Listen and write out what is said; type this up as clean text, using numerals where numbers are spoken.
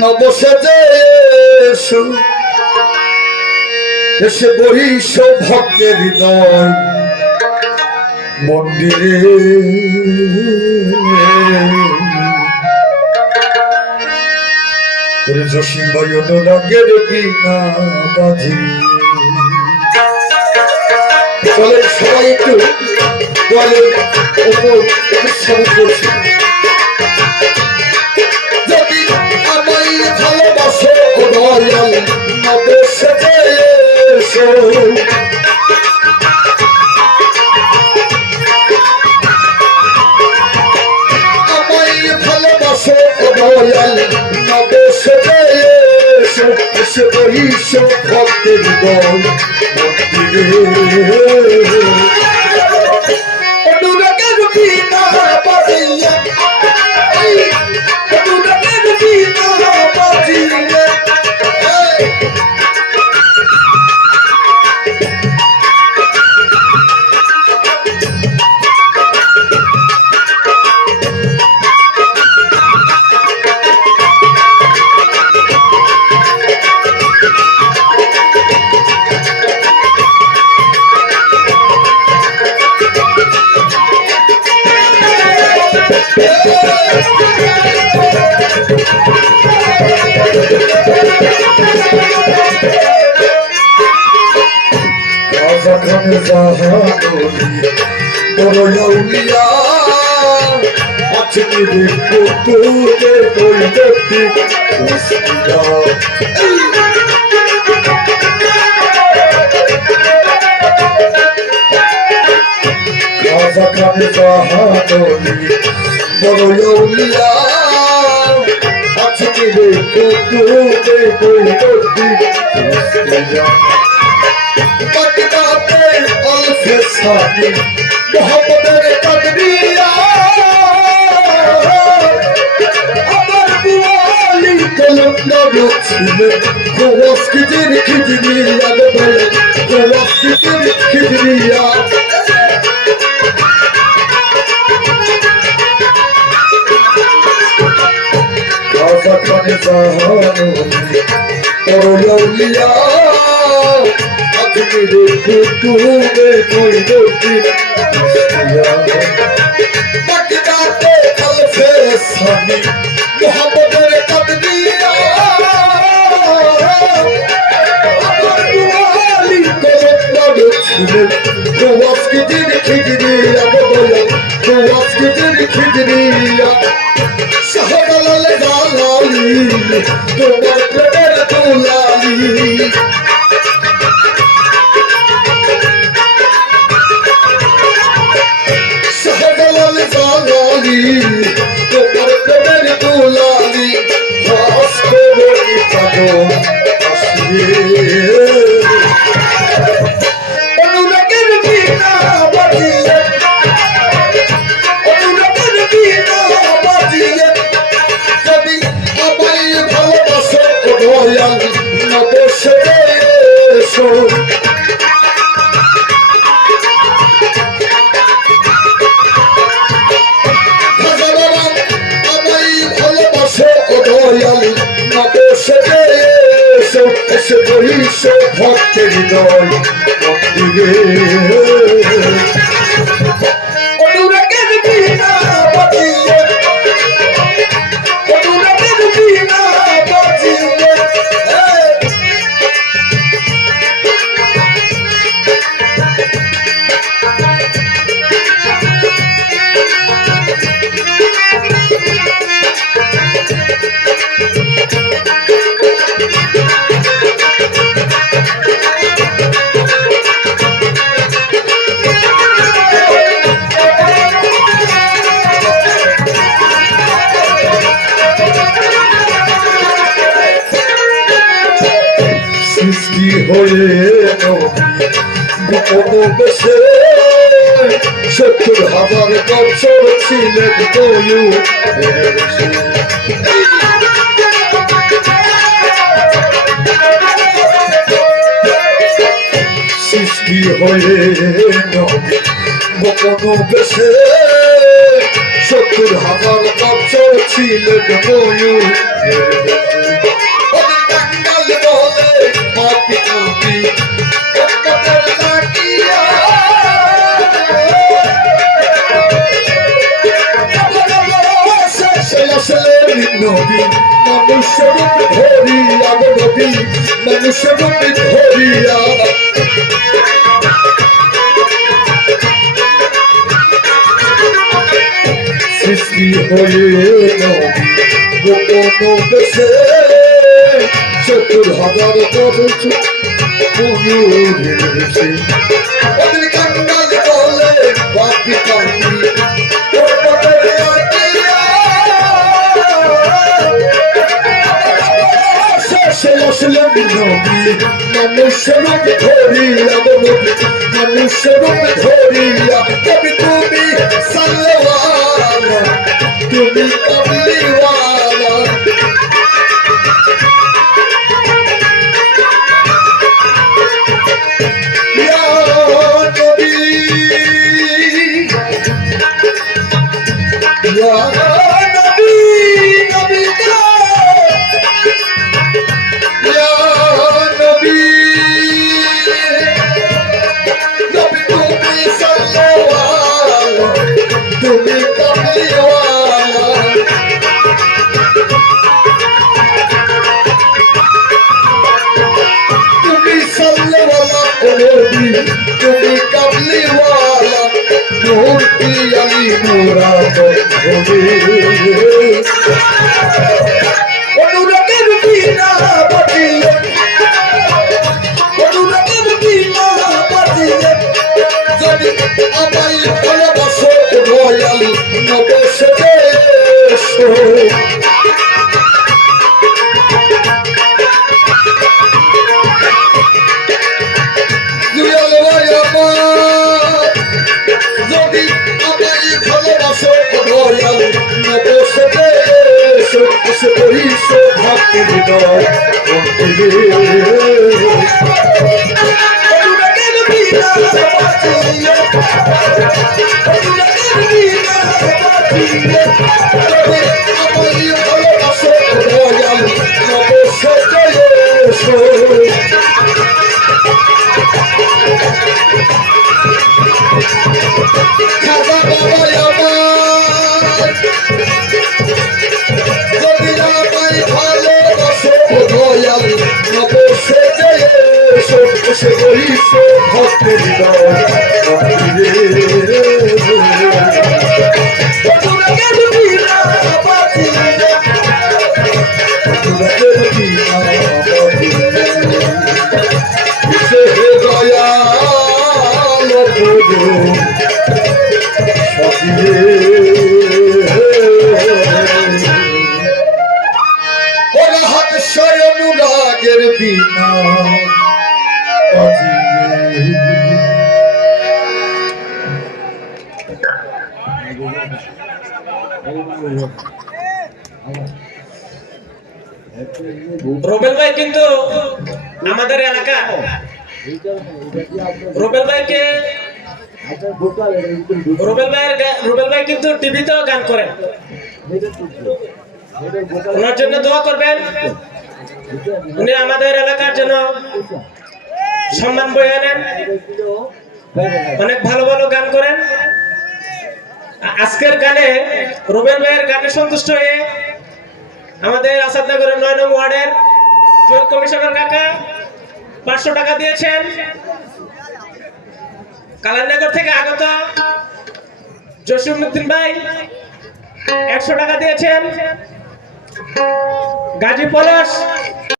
নবসেজে এসো এসে বহিষ ভক্তের হৃদয় মন্দিরে জসিমবাই অনুরাগের বিনা বাজি। চলে সবাই একটু দলের উপর উৎসব করছে। যদি আমায় ভালোবাসো দয়াল নবসেজে এসো দয়াল নবসেজে এসো এসে বহিষ ভক্তের দল মন্দিরে অনুরাগের বিনা বাজিয়ে অনুরাগের বিনা বাজিয়ে রাজা খান জাহানি বড় আউলিয়া আছে দেখো তোদের বৈদিক কুস্তিয়া। রাজা খান জাহানি বড় আউলিয়া আছে দেখো তোদের বৈদিক কুস্তিয়া। মোহাম্মদের কাদরিয়া আমার বুয়ালি কলম ছিলেন গোয়াস্কিদের খিজরিয়া গোয়াস্কিদের খিজরিয়া। রাজা খানে জাহানি বড় আউলিয়া মোহাম্মদের কাদরিয়া আমার বুয়ালি কলম ছিলেন গোয়াস্কিদের খিজরিয়া গোয়াস্কিদের খিজরিয়া। শাহজালাল জালালি তোমার প্রেমের দুলালি শাহজালাল জালালি তোমার প্রেমের দুলালি হাস করি পাগল আসিয়ে অনুরাগের বিনা বাজিয়ে অনুরাগের বিনা বাজিয়ে যদি আমায় ভালোবাসো দয়াল নবসেজে এসো দয়াল নবসেজে এসো এসে বহিষ ভক্তের হৃদয় মন্দিরে অনুরাগের বিনা বাজিয়ে অনুরাগের বিনা বাজিয়ে। সৃষ্টি হয়ে গোপন বেশে ৭০,০০০ বছর ছিলেন দয়ু সৃষ্টি হয়ে গোপন বেশে ৭০,০০০ বছর ছিলেন দয়ু নবী মানুষ রূপ ধরিয়া গো নবী মানুষ রূপ ধরিয়া সৃষ্টি হয়ে নবী গোপন দেশে ৭০,০০০ বছর পুরুষে ওদের কান্নাল বলে বাকি কান্দি শেষে আসলেন নবী মানুষ রূপ ধরিয়া গো নবী মানুষ রূপ ধরিয়া কবি তুমি সাল্লাল্লাহু তুমি কমলিওয়ালা তুমি কাবলিওয়ালা মূর্তি আমি মুরাদ অনুরাগের বিনা বাজিয়ে অনুরাগের বিনা বাজিয়ে যদি আমায় ভালোবাসো রয়াল নবসে যদি আমায় ভালোবাসো রয়াল নবসে এসে করি সৌভাগ্যের হৃদয় অনুরাগের বিনা বাজিয়ে অনুরাগের বিনা বাজিয়ে আমায় ভালোবাসো রয়াল নবসে খাজা বাবা আমার যদি আমায় ভালোবাসো রয়াল নবসে এসে করি সৌভাগ্যের হৃদয় অনুরাগের বিনা বাজিয়ে অনুরাগের বিনা বাজিয়ে দয়াল প্রভু ওরা হাত অনুরাগের বিনা রুবেল ভাই কিন্তু আমাদের এলাকা রুবেল ভাই কিন্তু টিভিতেও গান করেন ওনার জন্য দোয়া করবেন উনি আমাদের এলাকার জন্য সম্মান বয়ে আনেন অনেক ভালো ভালো গান করেন আজকের গানে রুবেল ভাইয়ের গানে সন্তুষ্ট হয়ে আমাদের আসাদনগরের ৯ নং ওয়ার্ডের জয়েন্ট কমিশনার কাকা ৫০০ টাকা দিয়েছেন কালাননগর থেকে আগত জসিমউদ্দিন ভাই ১০০ টাকা দিয়েছেন গাজী পলাশ